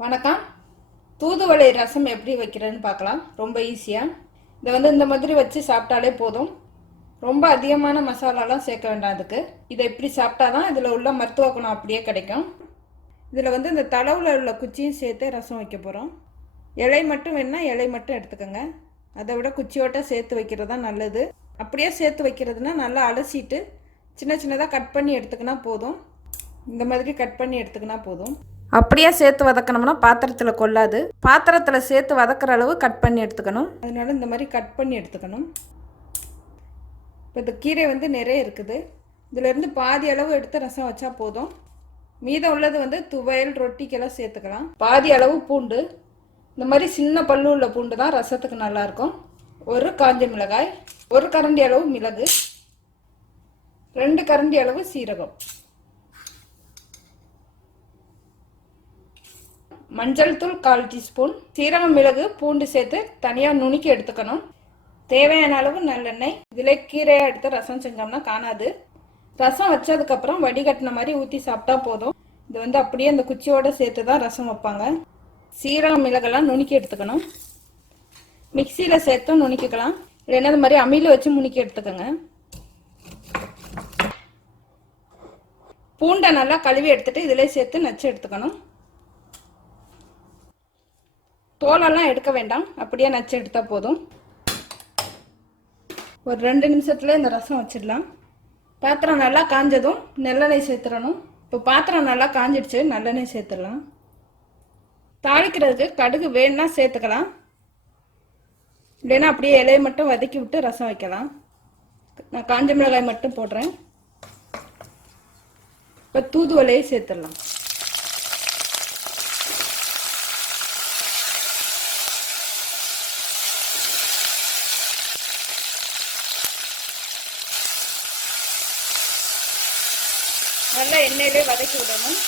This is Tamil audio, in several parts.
வணக்கம். தூதுவளை ரசம் எப்படி வைக்கிறேன்னு பார்க்கலாம். ரொம்ப ஈஸியாக இதை வந்து இந்த மாதிரி வச்சு சாப்பிட்டாலே போதும். ரொம்ப அதிகமான மசாலாலாம் சேர்க்க வேண்டாம் அதுக்கு. இதை இப்படி சாப்பிட்டா தான் இதில் உள்ள மருத்துவ குணம் அப்படியே கிடைக்கும். இதில் வந்து இந்த தளவில் உள்ள குச்சியும் சேர்த்து ரசம் வைக்க போகிறோம் இலை மட்டும் வேணால் இலை மட்டும் எடுத்துக்கோங்க. அதை விட குச்சியோட்ட சேர்த்து வைக்கிறது தான் நல்லது. அப்படியே சேர்த்து வைக்கிறதுனா நல்லா அலசிட்டு சின்ன சின்னதாக கட் பண்ணி எடுத்துக்கினா போதும். இந்த மாதிரி கட் பண்ணி எடுத்துக்கினா போதும். அப்படியே சேர்த்து வதக்கணும்னா பாத்திரத்தில் கொள்ளாது. பாத்திரத்தில் சேர்த்து வதக்கிற அளவு கட் பண்ணி எடுத்துக்கணும். அதனால இந்த மாதிரி கட் பண்ணி எடுத்துக்கணும். இப்போ இந்த கீரை வந்து நிறைய இருக்குது. இதிலேருந்து பாதி அளவு எடுத்து ரசம் வச்சா போதும். மீதம் உள்ளது வந்து துவையல் ரொட்டிக்கெல்லாம் சேர்த்துக்கலாம். பாதி அளவு பூண்டு. இந்த மாதிரி சின்ன பல்லு உள்ள பூண்டு தான் ரசத்துக்கு நல்லாயிருக்கும். ஒரு காஞ்ச மிளகாய் ஒரு கரண்டி அளவு மிளகு ரெண்டு கரண்டி அளவு சீரகம். மஞ்சள் தூள் கால் டீஸ்பூன் சீரகம் மிளகு பூண்டு சேர்த்து தனியாக நுணுக்கி எடுத்துக்கணும். தேவையான அளவு நல்லெண்ணெய் இதில் கீரையாக எடுத்து ரசம் செஞ்சோம்னா காணாது. ரசம் வச்சதுக்கப்புறம் வடிகட்டின மாதிரி ஊற்றி சாப்பிட்டா போதும். இது வந்து அப்படியே அந்த குச்சியோட சேர்த்து தான் ரசம் வைப்பாங்க. சீரகம் மிளகெல்லாம் நுணுக்கி எடுத்துக்கணும். மிக்சியில் சேர்த்தும் நுணுக்கிக்கலாம். இல்லைன்னா இந்த மாதிரி அம்மியில் வச்சு முணுக்கி எடுத்துக்கோங்க. பூண்டை நல்லா கழுவி எடுத்துட்டு இதிலே சேர்த்து நச்சு எடுத்துக்கணும். தோலெல்லாம் எடுக்க வேண்டாம். அப்படியே நச்சு எடுத்தால் போதும். ஒரு ரெண்டு நிமிஷத்தில் இந்த ரசம் வச்சிடலாம். பாத்திரம் நல்லா காஞ்சதும் நெல்லெண்ணெய் சேர்த்துடணும். இப்போ பாத்திரம் நல்லா காஞ்சிடுச்சு நல்லெண்ணெய் சேர்த்துடலாம். தாளிக்கிறதுக்கு கடுகு வேணும்னா சேர்த்துக்கலாம். இல்லைன்னா அப்படியே இலையை மட்டும் வதக்கி விட்டு ரசம் வைக்கலாம். நான் காஞ்ச மிளகாய் மட்டும் போடுறேன். இப்போ தூதுவலையை சேர்த்துடலாம். நல்லா எண்ணெயிலே வதக்கி விடணும்.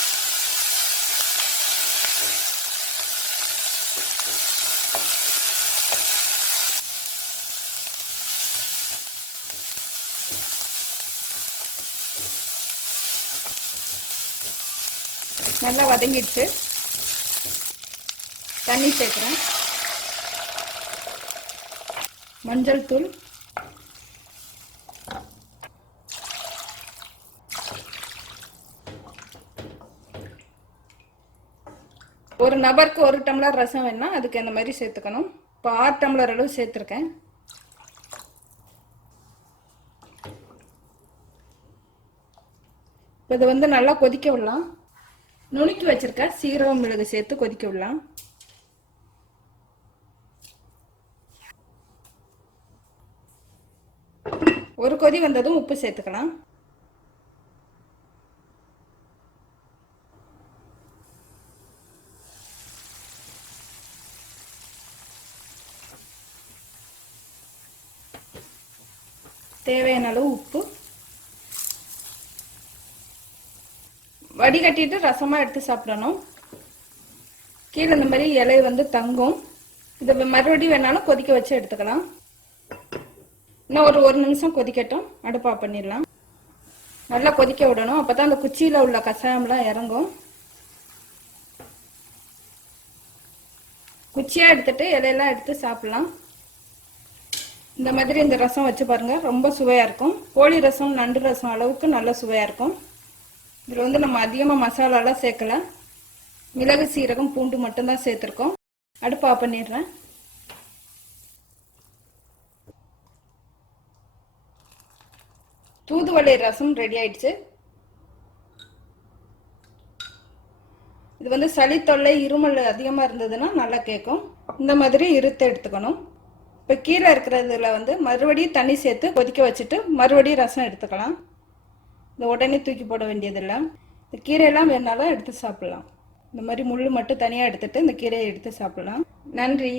நல்லா வதங்கிடுச்சு. தண்ணி சேர்க்குறேன். மஞ்சள் தூள். ஒரு நபருக்கு ஒரு டம்ளர் ரசம் வேணா அதுக்கு இந்த மாதிரி சேர்த்துக்கணும். இப்போ ஆறு டம்ளர் அளவு சேர்த்துருக்கேன். இப்போ இதை வந்து நல்லா கொதிக்க விடலாம். நுணுக்கி வச்சிருக்க சீரகம் மிளகு சேர்த்து கொதிக்க விடலாம். ஒரு கொதி வந்ததும் உப்பு சேர்த்துக்கலாம். தேவையான அளவு உப்பு. வடிகட்டிட்டு ரசமாக எடுத்து சாப்பிடணும். கீழே இந்த மாதிரி இலை வந்து தங்கும். இதை மறுபடியும் வேணாலும் கொதிக்க வச்சு எடுத்துக்கலாம். இன்னும் ஒரு ஒரு நிமிஷம் கொதிக்கட்டும். அடுப்பா பண்ணிடலாம். நல்லா கொதிக்க விடணும். அப்போ தான் அந்த குச்சியில் உள்ள கஷாயம்லாம் இறங்கும். குச்சியாக எடுத்துட்டு இலையெல்லாம் எடுத்து சாப்பிட்லாம். இந்த மாதிரி இந்த ரசம் வச்சு பாருங்க ரொம்ப சுவையாக இருக்கும். கோழி ரசம் நண்டு ரசம் அளவுக்கு நல்ல சுவையாக இருக்கும். இதில் வந்து நம்ம அதிகமாக மசாலாலாம் சேர்க்கல. மிளகு சீரகம் பூண்டு மட்டும்தான் சேர்த்துருக்கோம். அடுப்பு ஆஃப் பண்ணிடுறேன். தூதுவளை ரசம் ரெடி ஆயிடுச்சு. இது வந்து சளி தொல்லை இருமல் அதிகமாக இருந்ததுன்னா நல்லா கேட்கும். இந்த மாதிரி இருத்து எடுத்துக்கணும். இப்போ கீழே இருக்கிறதுல வந்து மறுபடியும் தண்ணி சேர்த்து கொதிக்க வச்சுட்டு மறுபடியும் ரசம் எடுத்துக்கலாம். இந்த உடனே தூக்கி போட வேண்டியதில்லை. இந்த கீரையெல்லாம் வேணாலும் எடுத்து சாப்பிட்லாம். இந்த மாதிரி முள் மட்டும் தனியாக எடுத்துட்டு இந்த கீரையை எடுத்து சாப்பிட்லாம். நன்றி.